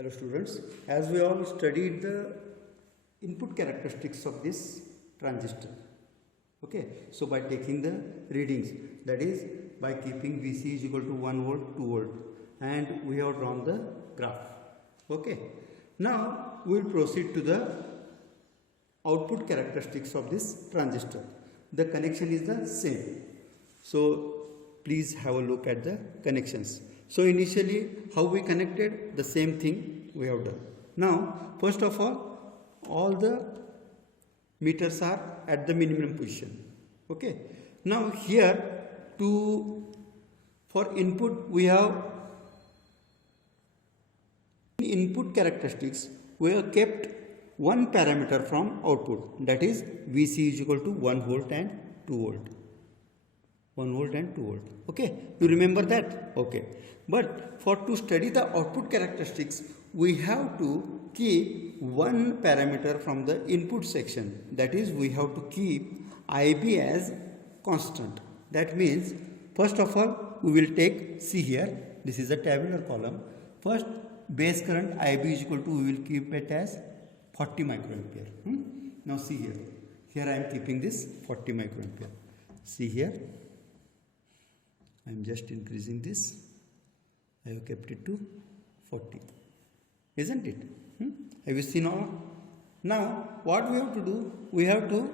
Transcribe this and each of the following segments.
Hello students, as we all studied the input characteristics of this transistor. Okay, so by taking the readings, that is by keeping Vc is equal to 1 volt, 2 volt, and we have drawn the graph. Okay, now we will proceed to the output characteristics of this transistor. The connection is the same. So please have a look at the connections. So initially how we connected, the same thing we have done. Now first of all the meters are at the minimum position. Okay. Now here for input we have input characteristics, we have kept one parameter from output, that is Vc is equal to 1 volt and 2 volt. 1 volt and 2 volt. Okay, you remember that? Okay, but to study the output characteristics, we have to keep one parameter from the input section, that is we have to keep Ib as constant. That means first of all we will take, see here, this is a tabular column. First base current Ib is equal to, we will keep it as 40 microampere. Now see here I am keeping this 40 microampere. See here, I am just increasing this. I have kept it to 40, isn't it? Have you seen all? Now what we have to do, we have to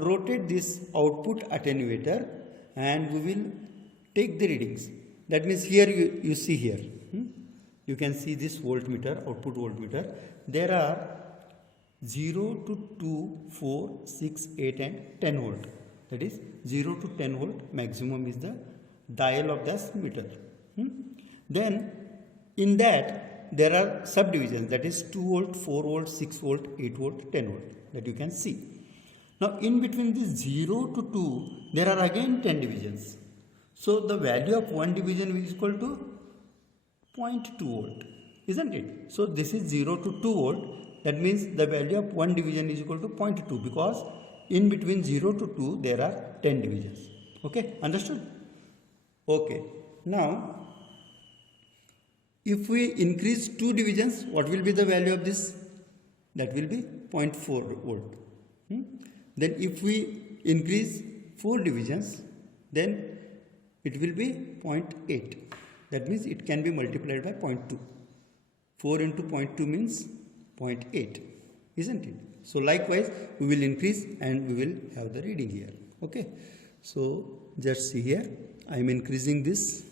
rotate this output attenuator and we will take the readings. That means here you see here, you can see this voltmeter, output voltmeter. There are 0 to 2, 4, 6, 8 and 10 volt. That is 0 to 10 volt maximum is the dial of this meter. Then in that there are subdivisions, that is 2 volt, 4 volt, 6 volt, 8 volt, 10 volt, that you can see. Now in between this 0 to 2 there are again 10 divisions. So the value of one division is equal to 0.2 volt, isn't it? So this is 0 to 2 volt, that means the value of one division is equal to 0.2, because in between 0 to 2 there are 10 divisions. Okay, understood? Okay, now if we increase 2 divisions, what will be the value of this? That will be 0.4 volt. Then if we increase 4 divisions, then it will be 0.8. That means it can be multiplied by 0.2. 4 into 0.2 means 0.8, isn't it? So likewise we will increase and we will have the reading here. Okay, so just see here, I am increasing this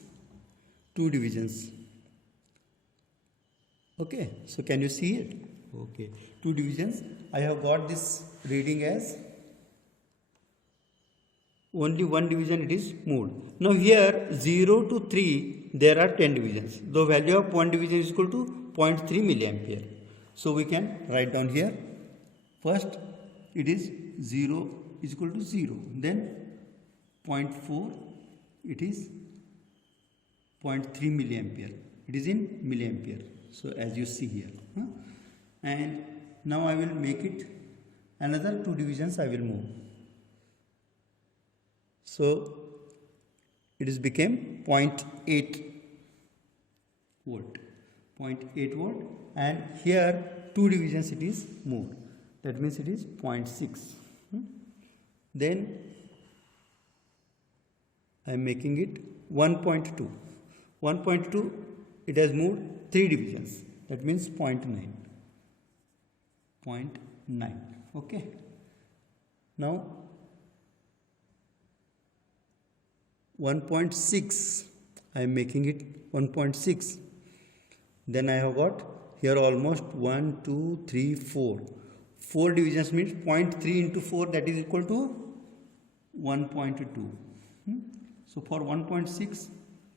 2 divisions. Okay, so can you see it? Okay, 2 divisions. I have got this reading as only one division it is moved. Now here 0 to 3 there are 10 divisions. The value of one division is equal to 0.3 milliampere. So we can write down here. First it is 0 is equal to 0. Then 0.4 it is 0.3 milliampere. It is in milliampere. So as you see here. And now I will make it another 2 divisions I will move. So it is became 0.8 volt. 0.8 volt, and here 2 divisions it is moved. That means it is 0.6. Then I am making it 1.2. 1.2 it has moved 3 divisions. That means 0.9. 0.9. Okay. Now 1.6, I am making it 1.6. Then I have got here almost 1, 2, 3, 4. 4 divisions means 0.3 into 4, that is equal to 1.2. So for 1.6,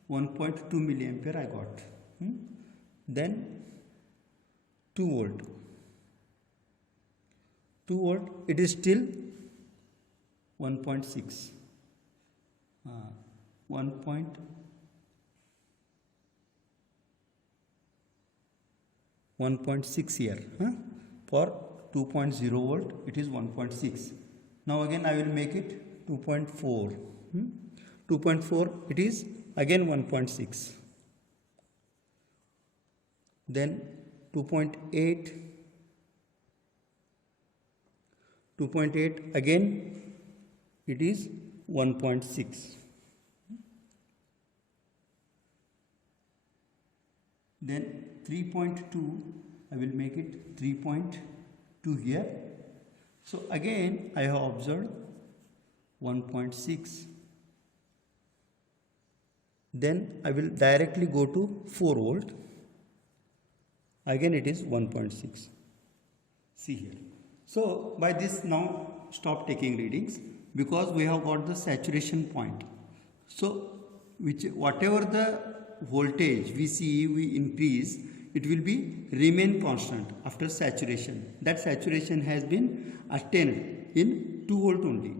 1.2 milliampere I got. Then 2 volt. 2 volt, it is still 1.6. 1.6 here. For 2.0 volt it is 1.6. Now again I will make it 2.4. 2.4 it is again 1.6. Then 2.8, 2.8, again it is 1.6. Then 3.2, I will make it 3.2 here. So again I have observed 1.6. Then I will directly go to 4 volt. Again it is 1.6. See here. So by this now stop taking readings, because we have got the saturation point. So whatever the voltage VCE we increase, it will be remain constant after saturation. That saturation has been attained in 2 volt only.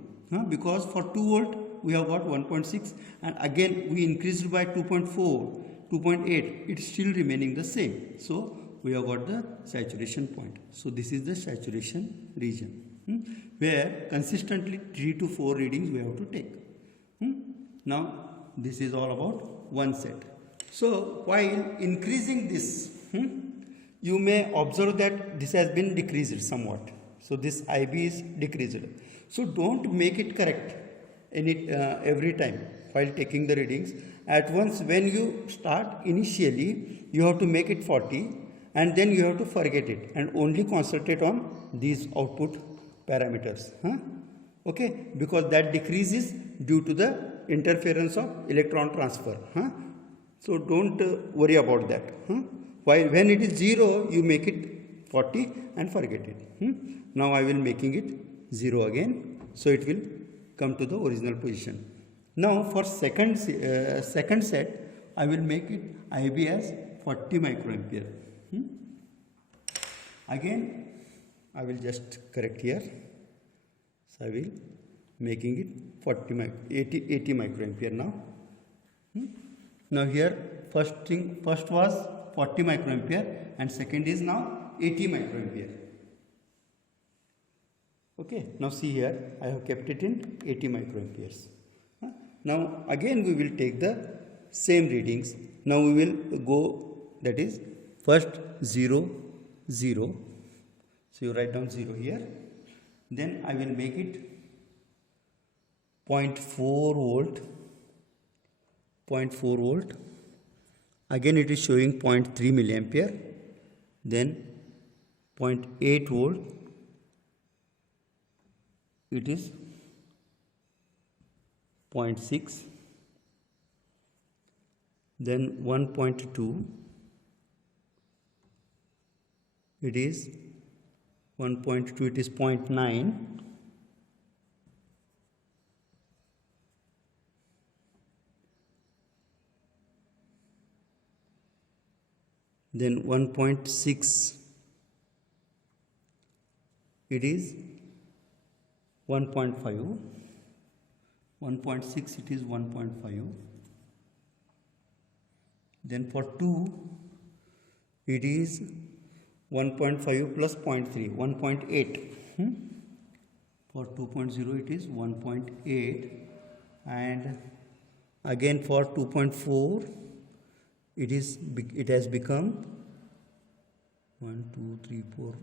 Because for 2 volt we have got 1.6, and again we increased by 2.4, 2.8, it's still remaining the same. So we have got the saturation point. So this is the saturation region, where consistently 3 to 4 readings we have to take. Now this is all about one set. So while increasing this, you may observe that this has been decreased somewhat. So this IB is decreased. So don't make it correct every time while taking the readings. At once when you start, initially you have to make it 40, and then you have to forget it and only concentrate on these output parameters. Okay, because that decreases due to the interference of electron transfer. So don't worry about that. While when it is 0, you make it 40 and forget it. Now I will making it 0 again, so it will come to the original position. Now for second set, I will make it IB as 40 microampere. Again I will just correct here. So I will making it 80 microampere now. Now here first was 40 microampere and second is now 80 microampere. Okay, now see here I have kept it in 80 microamperes. Now again we will take the same readings. Now we will go, that is first 0, 0. So you write down 0 here. Then I will make it 0.4 volt. 0.4 volt. Again it is showing 0.3 milliampere. Then 0.8 volt. It is 0.6. Then 1.2. It is 1.2. It is 0.9. Then 1.6. It is 1.5. 1.6 it is 1.5. Then for 2 it is 1.5 plus 0.3, 1.8. For 2.0 it is 1.8, and again for 2.4 it has become 1, 2, 3, 4.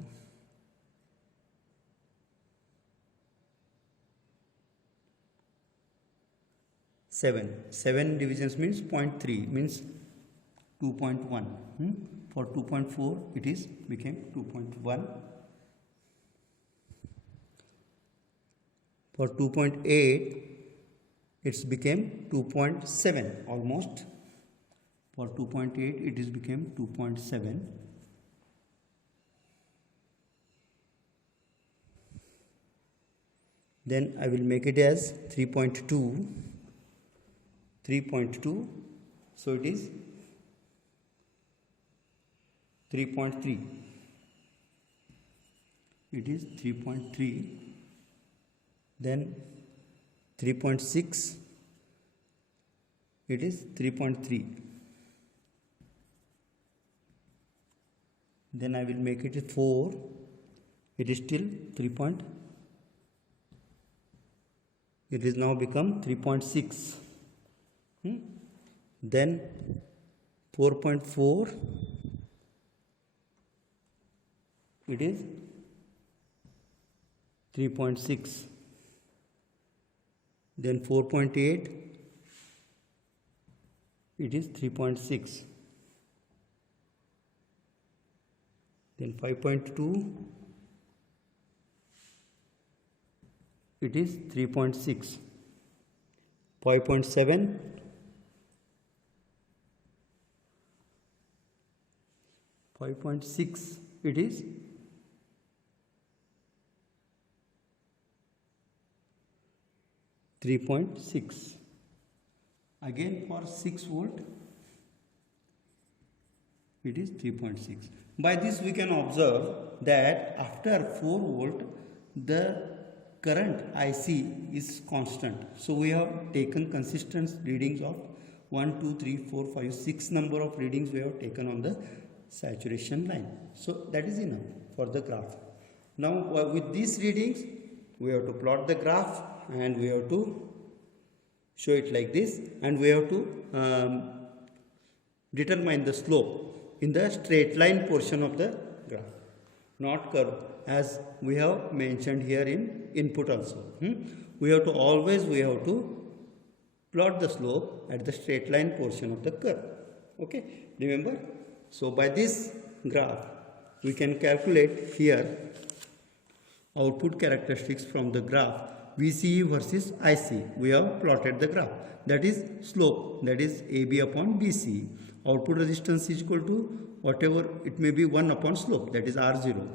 7 divisions means 0.3 means 2.1. For 2.4 it is became 2.1. For 2.8 it's became 2.7 almost. For 2.8 it is became 2.7. Then I will make it as 3.2. 3.2, so it is 3.3. It is 3.3. Then 3.6. It is 3.3. Then I will make it 4. It is still 3. It is now become 3.6. Then 4.4. it is 3.6. Then 4.8, it is 3.6. Then 5.2, it is 3.6. 5.7, 5.6, it is 3.6. Again for 6 volt, it is 3.6. By this we can observe that after 4 volt the current IC is constant. So we have taken consistent readings of 1, 2, 3, 4, 5, 6 number of readings we have taken on the saturation line. So that is enough for the graph. Now with these readings we have to plot the graph and we have to show it like this, and we have to determine the slope in the straight line portion of the graph, not curve, as we have mentioned here in input also. We have to plot the slope at the straight line portion of the curve. Okay, remember? So by this graph we can calculate here output characteristics from the graph VCE versus IC. We have plotted the graph, that is slope, that is AB upon BC. Output resistance is equal to whatever it may be 1 upon slope, that is R0.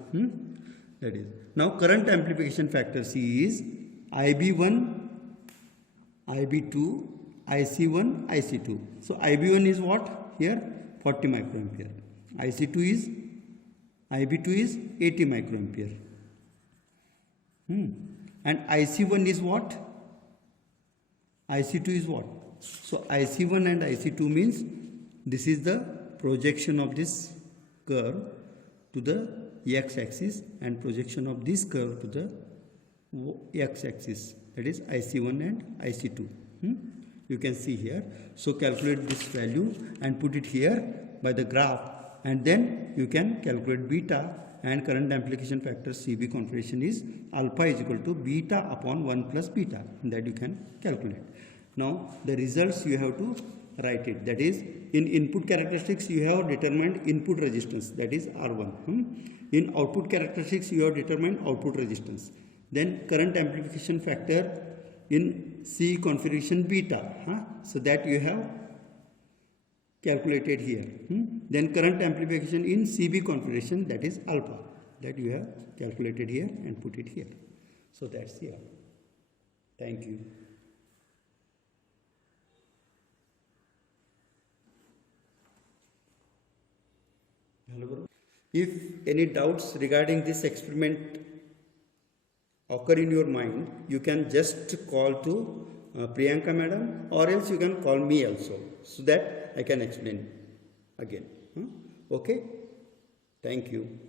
That is. Now current amplification factor C is IB1, IB2, IC1, IC2. So IB1 is what? Here 40 microampere. IB2 is 80 microampere. And IC1 is what? IC2 is what? So IC1 and IC2 means this is the projection of this curve to the x-axis and projection of this curve to the x-axis, that is IC1 and IC2. You can see here. So calculate this value and put it here by the graph, and then you can calculate beta, and current amplification factor CB configuration is alpha is equal to beta upon 1 plus beta, that you can calculate. Now the results you have to write it, that is in input characteristics you have determined input resistance, that is R1. In output characteristics you have determined output resistance. Then current amplification factor in C configuration beta, so that you have calculated here. Then current amplification in CB configuration, that is alpha, that you have calculated here and put it here. So that's here. Thank you. If any doubts regarding this experiment occur in your mind, you can just call to Priyanka madam, or else you can call me also, so that I can explain again. Okay? Thank you.